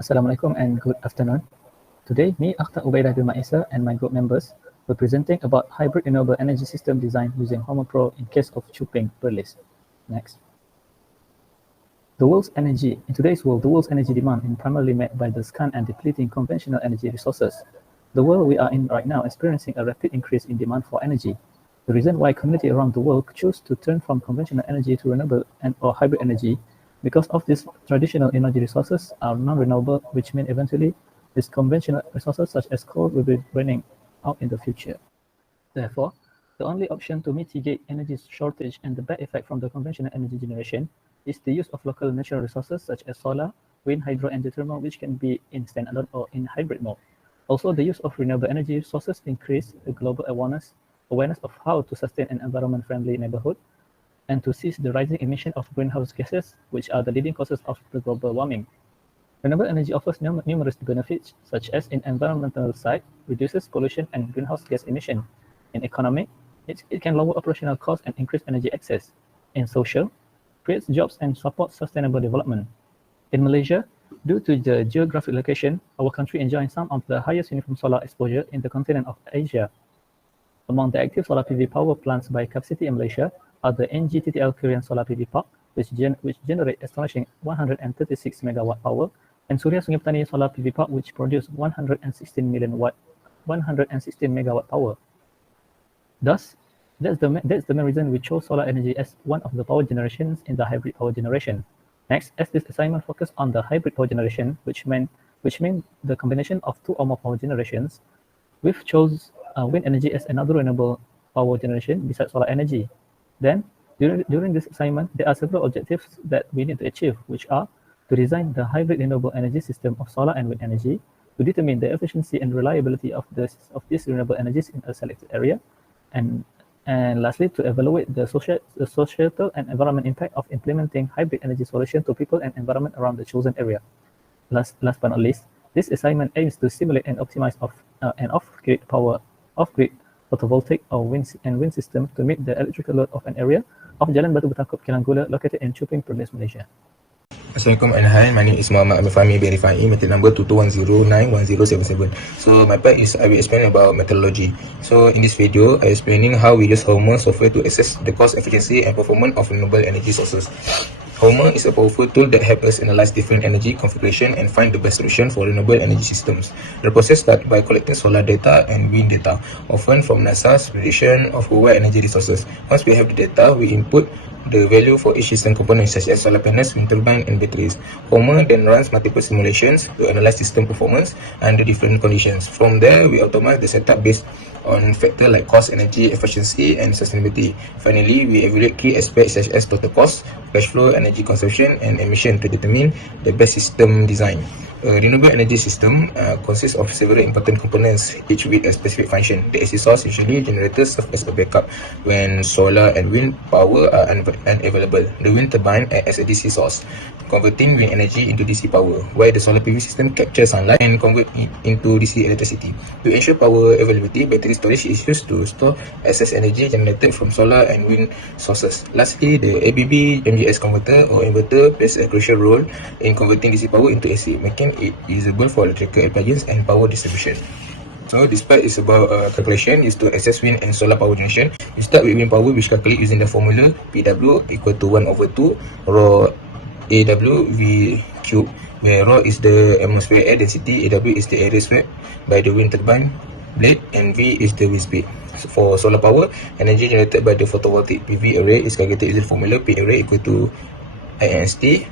Assalamualaikum and good afternoon. Today, me, Akhtar Ubaidah bin Maisa, and my group members were presenting about hybrid renewable energy system design using Homo Pro in case of Chuping, Perlis. Next. In today's world, the world's energy demand is primarily met by the scant and depleting conventional energy resources. The world we are in right now is experiencing a rapid increase in demand for energy. The reason why communities around the world choose to turn from conventional energy to renewable or hybrid energy because of these traditional energy resources are non-renewable, which means eventually these conventional resources such as coal will be burning out in the future. Therefore, the only option to mitigate energy shortage and the bad effect from the conventional energy generation is the use of local natural resources such as solar, wind, hydro, and geothermal, which can be in standalone or in hybrid mode. Also, the use of renewable energy sources increase the global awareness of how to sustain an environment-friendly neighborhood and to cease the rising emission of greenhouse gases, which are the leading causes of the global warming. Renewable energy offers numerous benefits, such as in environmental side, reduces pollution and greenhouse gas emission. In economic, it can lower operational costs and increase energy access. In social, creates jobs and supports sustainable development. In Malaysia, due to the geographic location, our country enjoys some of the highest uniform solar exposure in the continent of Asia. Among the active solar PV power plants by capacity in Malaysia are the NGTTL Korean Solar PV Park, which generate astonishing 136 megawatt power, and Suria Sungai Petani Solar PV Park, which produce 116 megawatt power. Thus, that's the main reason we chose solar energy as one of the power generations in the hybrid power generation. Next, as this assignment focused on the hybrid power generation, which meant the combination of two or more power generations, we've chose wind energy as another renewable power generation besides solar energy. Then, during this assignment, there are several objectives that we need to achieve, which are to design the hybrid renewable energy system of solar and wind energy, to determine the efficiency and reliability of these renewable energies in a selected area, and lastly, to evaluate the societal and environmental impact of implementing hybrid energy solution to people and environment around the chosen area. Last but not least, this assignment aims to simulate and optimize an off-grid photovoltaic or wind system to meet the electrical load of an area of Jalan Batu Bertangkup, Kilang Gula, located in Chuping, Perlis, Malaysia. Assalamualaikum and hi, my name is Muhammad Amir Fahmi Berifai, method number 2210911077. So my part is I will explain about methodology. So in this video, I explaining how we use Homer software to assess the cost, efficiency and performance of renewable energy sources. Homer is a powerful tool that helps us analyze different energy configuration and find the best solution for renewable energy systems. The process starts by collecting solar data and wind data, often from NASA's prediction of worldwide energy resources. Once we have the data, we input the value for each system component such as solar panels, wind turbine, and batteries. Homer then runs multiple simulations to analyze system performance under different conditions. From there, we automate the setup based on factors like cost, energy, efficiency, and sustainability. Finally, we evaluate key aspects such as total cost, cash flow, energy consumption, and emission to determine the best system design. A renewable energy system consists of several important components, each with a specific function. The AC source, usually generators, serve as a backup when solar and wind power are unavailable. The wind turbine acts as a DC source, converting wind energy into DC power, while the solar PV system captures sunlight and converts it into DC electricity. To ensure power availability, battery storage is used to store excess energy generated from solar and wind sources. Lastly, the ABB MGS converter or inverter plays a crucial role in converting DC power into AC, making it usable for electrical appliances and power distribution. So this part is about calculation, is to access wind and solar power generation. We start with wind power, which calculate using the formula PW equal to 1/2 rho AW V cube, where rho is the atmosphere air density, AW is the area swept by the wind turbine blade, and V is the wind speed. So for solar power, energy generated by the photovoltaic PV array is calculated using formula P array equal to INST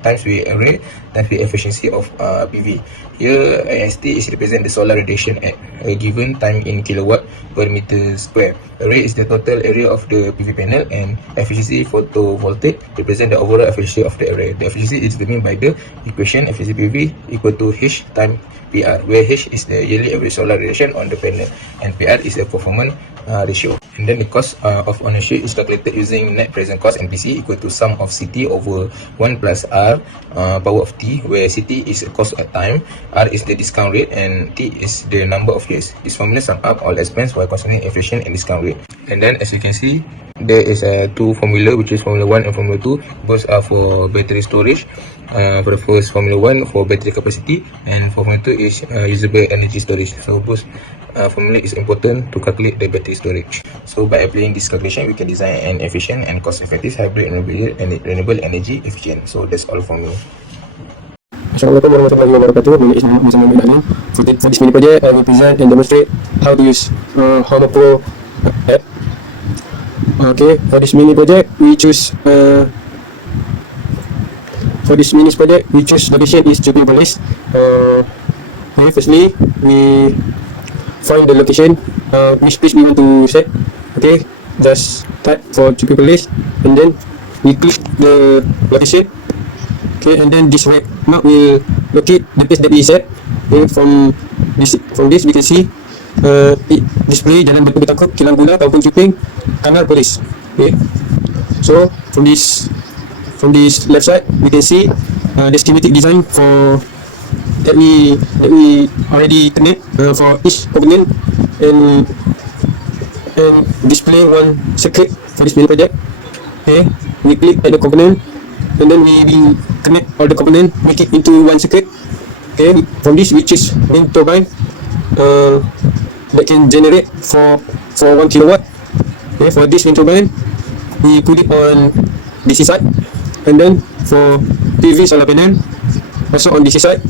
times V array times the efficiency of PV. Here, INST is represent the solar radiation at a given time in kilowatt per meter square. Array is the total area of the PV panel, and efficiency photovoltaic represent the overall efficiency of the array. The efficiency is determined by the equation efficiency PV equal to H times PR, where H is the yearly average solar radiation on the panel and PR is the performance ratio. And then the cost of ownership is calculated using net present cost NPC equal to sum of CT over 1 plus R power of T, where CT is cost at time, R is the discount rate, and T is the number of years. This formula sum up all expense while considering inflation and discount rate. And then as you can see, there is two formula, which is Formula 1 and Formula 2. Both are for battery storage. For the first, Formula 1 for battery capacity, and Formula 2 is usable energy storage. So both formula is important to calculate the battery storage. So by applying this calculation, we can design an efficient and cost-effective hybrid renewable energy efficient. So that's all from me. Assalamualaikum warahmatullahi wabarakatuh. My name is Muhammad Muhammad Alim. For this mini project, I will present and demonstrate how to use Homo Pro app. Okay, for this mini project, we choose location is Jubilee Police. Okay, firstly, we find the location which place we want to set. Okay, just type for Jubilee Police, and then we click the location. Okay, and then this red mark will locate the place that we set. Okay, from this we can see it display Jalan Batu Betangkap, Kilang Gula, Kampung Cuping, Kanal Police. Okay, so from this left side we can see the schematic design for that we already connect for each component, and display one circuit for this mini project. Okay, we click at the component, and then we will connect all the component, make it into one circuit. Okay, from this we choose wind turbine that can generate for 1 kilowatt. Okay, for this wind turbine we put it on DC side, and then for PV solar panel also on DC side.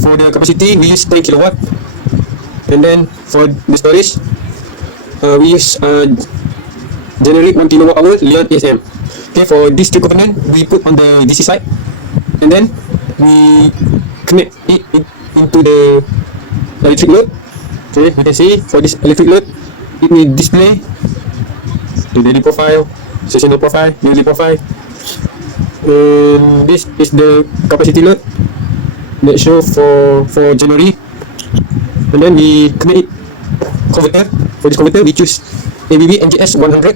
For the capacity we use 10 kilowatt, and then for the storage we use generate 1 kilowatt hour Leon ASM. Okay, for these two component we put on the DC side, and then we connect it into the electric load. Okay, you can see for this electric load it will display the daily profile, seasonal profile, yearly profile, and this is the capacity load that show for January. And then we connect it converter. For this converter we choose ABB NGS 100,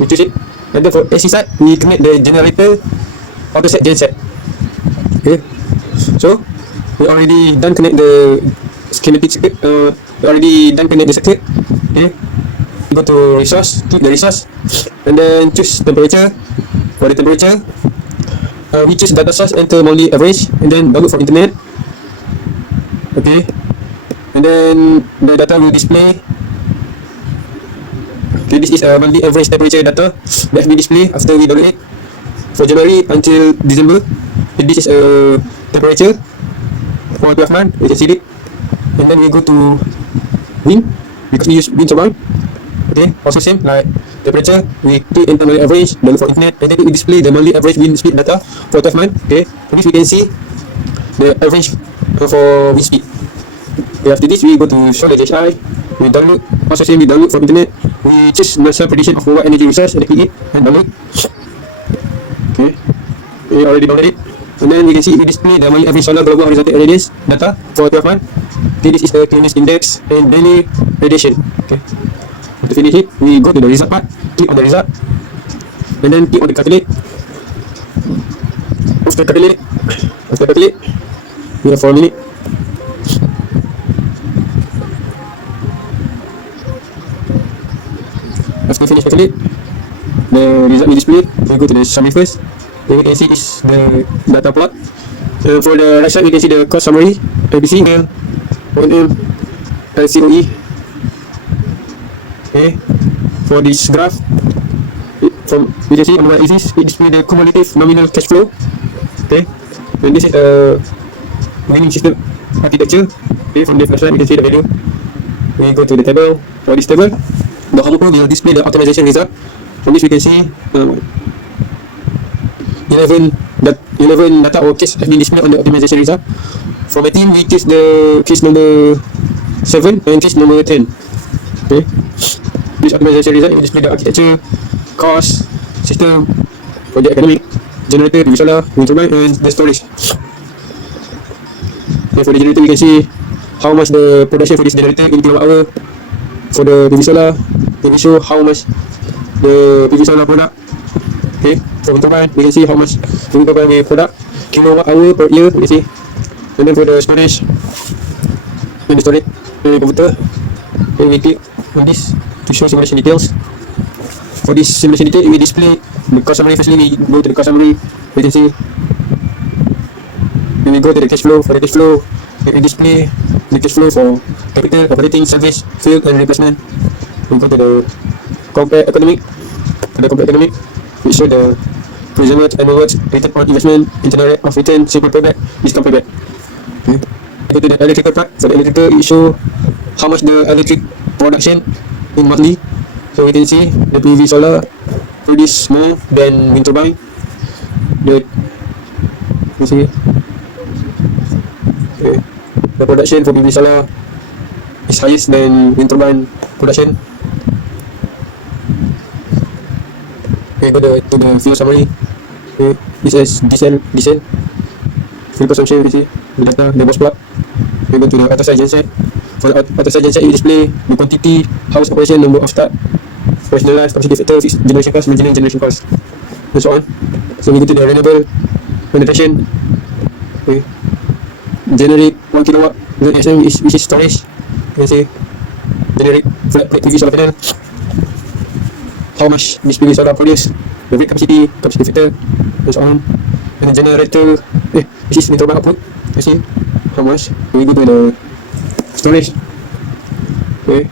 we choose it. And then for AC side we connect the generator autoset genset. Okay, so we already done connect the schematic circuit. We already done connect the circuit. Okay, go to resource, click the resource, and then choose temperature. For the temperature we choose data source, enter monthly average, and then download from internet. Okay, and then the data will display. Okay, this is a monthly average temperature data that will display after we download it for January until December. Okay, this is a temperature for 12 months. You can see it. And then we go to wind, because we use wind turbine. Okay, also same like temperature, we click enter monthly average, download for internet, and then it will display the monthly average wind speed data for 12 months. Okay, for this we can see the average for wind speed. Okay, after this we go to show the JSI, we download, also same we download from internet, we choose national prediction of worldwide energy resource, and click it and download. Okay, we already downloaded it, and then we can see we display the monthly average solar global horizontal radiance data for 12 months. Okay, this is the clearness index and daily radiation. Okay, to finish it we go to the result part, click on the result, and then click on the calculate. After calculate we have 4 minutes. After finish calculate, the result will display. We go to the summary first. Then we can see is the data plot. For the right side we can see the cost summary, ABC, O&M, LCOE. Okay, for this graph, we can see on one axis it display the cumulative nominal cash flow. Okay, and this is a mining system architecture. Okay, from the first side we can see the value. We go to the table. For this table, the Homo Pro will display the optimization result. From this we can see 11 data or case have been displayed on the optimization result. For my team we choose the case number 7 and case number 10. Okay, this optimization result will display the architecture, cost, system, project economic, generator, PV solar, wind turbine, and the storage. Okay, for the generator we can see how much the production for this generator in kilowatt hour. For the PV solar Then we show how much the PV solar product. Okay, for wind turbine, we can see how much the wind turbine may product kilowatt hour per year. You can see. And then for the storage, when we store it in the computer, then we click on this to show simulation details. For this simulation detail, we display the cost summary. Firstly, we go to the cost summary. We can see. Then we go to the cash flow. For the cash flow, we display the cash flow for capital, operating, service, field, and replacement. We go to the compare economic. For the compare economic, we show the present worth, annual worth, return on investment, internal rate of return, simple payback, discount payback. Okay. Go to the electrical part. For the electrical, it show how much the electric production in monthly. So we can see the PV solar produce more than wind turbine. You see, okay. The production for PV solar is highest than wind turbine production. Okay, go to the fuel summary. Okay, this is diesel fuel consumption. You see the data, the box plot. We go to the auto side genset. For the auto side genset, you display the quantity, house operation, number of start, operationalized, capacity factor, fixed generation cost, maintenance generation cost, and so on. So we go to the renewable penetration. Okay, generate 1 kilowatt. The SM which is storage. You can see generate flat plate PV solar panel. How much this PV solar produce, the rate capacity factor, and so on. And the generator, this is wind turbine output. You see how much. We go to the storage. Okay.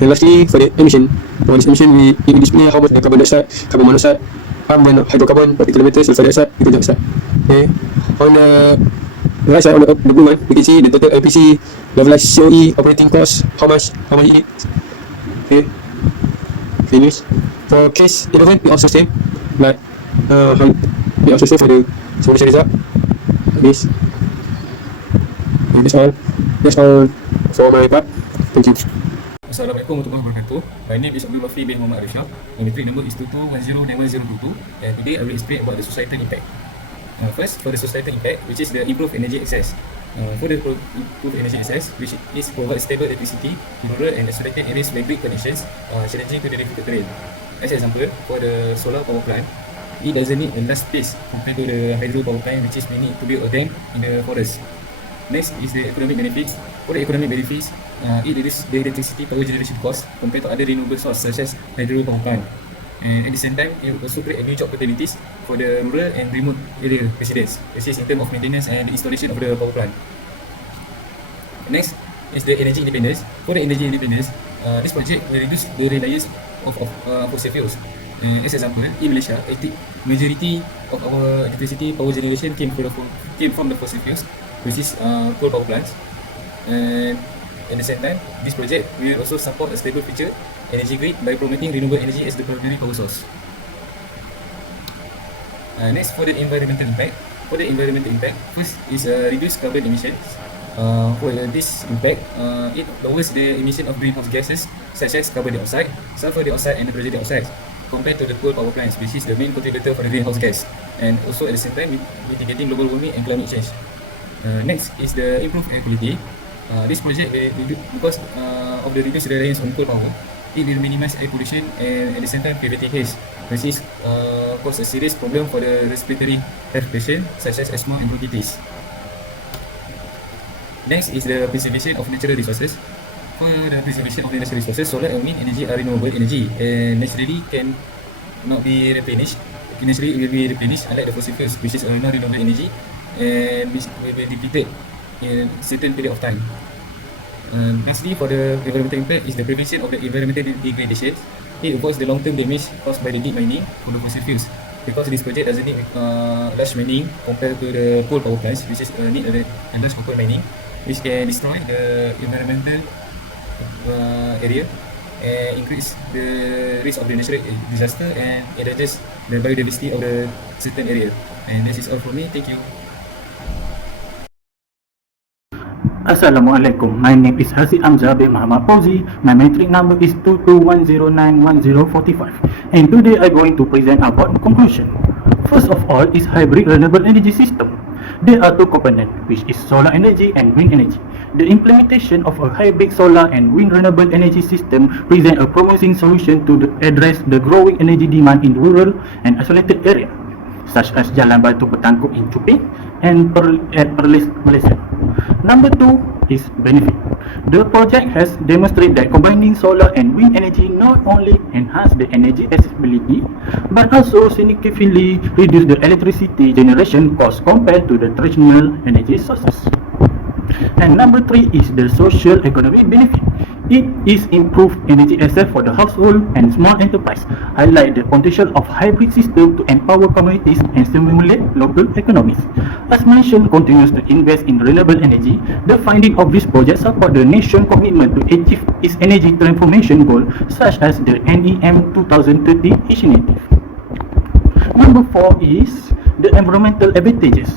And lastly, for the emission, for this emission, we display how much the carbon dioxide, carbon monoxide, carbon hydrocarbon, particulate matter, sulfur dioxide, nitrogen dioxide. Okay. On the right side, on the blue one, we can see the total LPC, levelized COE, operating cost, how much unit. Okay. Finish. For case 11, we also same, like we also save for the simulation result. This. And that's all for my part. Thank you. Assalamualaikum warahmatullahi wabarakatuh. My name is Abdul Wafi bin Muhammad Arifah. My metric number is 22109022, and today I will explain about the societal impact. First, for the societal impact, which is the improved energy access. For the improved energy access, which is provide stable electricity in rural and isolated areas where grid conditions are challenging to the difficult terrain. As an example, for the solar power plant, it doesn't need a large space compared to the hydro power plant, which is we need to build a dam in the forest. Next is the economic benefits. For the economic benefits, it reduces the electricity power generation cost compared to other renewable sources such as hydro power plant. And at the same time, it will also create a new job opportunities for the rural and remote area residents, which is in terms of maintenance and installation of the power plant. Next is the energy independence. For the energy independence, this project will reduce the reliance of fossil fuels. As example, in Malaysia, majority of our electricity power generation came from the fossil fuels, which is coal power plants. And at the same time, this project will also support a stable future energy grid by promoting renewable energy as the primary power source. Next, for the environmental impact. For the environmental impact, first is reduce carbon emissions. For this impact, it lowers the emission of greenhouse gases such as carbon dioxide, sulfur dioxide, and nitrogen dioxide compared to the coal power plants, which is the main contributor for the greenhouse gas, and also at the same time mitigating global warming and climate change. Next is the improved air quality. This project will because of the reduced reliance on coal power, it will minimize air pollution and at the same time preventing haze, which is cause a serious problem for the respiratory health patient such as asthma and bronchitis. Next is the preservation of natural resources. For the preservation of the natural resources, solar and wind energy are renewable energy and naturally can not be replenished. Naturally, it will be replenished unlike the fossil fuels, which is a non-renewable energy and which will be depleted in a certain period of time. Lastly, for the environmental impact is the prevention of the environmental degradation. It avoids the long-term damage caused by the deep mining for the fossil fuels, because this project doesn't need large mining compared to the coal power plants, which is need a large coal mining, which can destroy the environmental area and increase the risk of the natural disaster and endangers the biodiversity of the certain area. And this is all from me. Thank you. Assalamualaikum. My name is Hasid Hamzah bin Muhammad Fauzi. My metric number is 2210911045. And today I'm going to present about conclusion. First of all is hybrid renewable energy system. There are two components, which is solar energy and wind energy. The implementation of a hybrid solar and wind renewable energy system present a promising solution to address the growing energy demand in rural and isolated areas, such as Jalan Batu Petangkup in Chuping and Perlis, Malaysia. Number 2 is benefit. The project has demonstrated that combining solar and wind energy not only enhance the energy accessibility but also significantly reduce the electricity generation cost compared to the traditional energy sources. And number 3 is the social economic benefit. It is improved energy access for the household and small enterprise, highlight the potential of hybrid system to empower communities and stimulate local economies. As mentioned, continues to invest in renewable energy. The finding of this project support the nation commitment to achieve its energy transformation goal, such as the NEM 2030 initiative. Number 4 is the environmental advantages.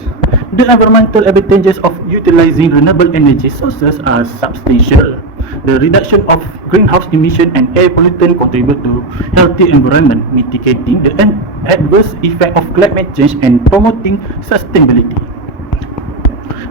The environmental advantages of utilizing renewable energy sources are substantial. The reduction of greenhouse emission and air pollutant contribute to healthy environment, mitigating the adverse effect of climate change and promoting sustainability.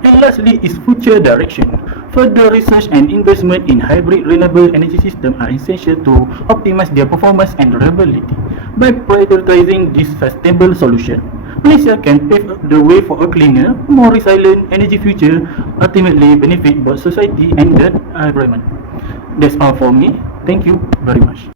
And lastly is future direction. Further research and investment in hybrid renewable energy systems are essential to optimize their performance and reliability. By prioritizing this sustainable solution, Malaysia can pave the way for a cleaner, more resilient energy future, ultimately benefit both society and the environment. That's all for me. Thank you very much.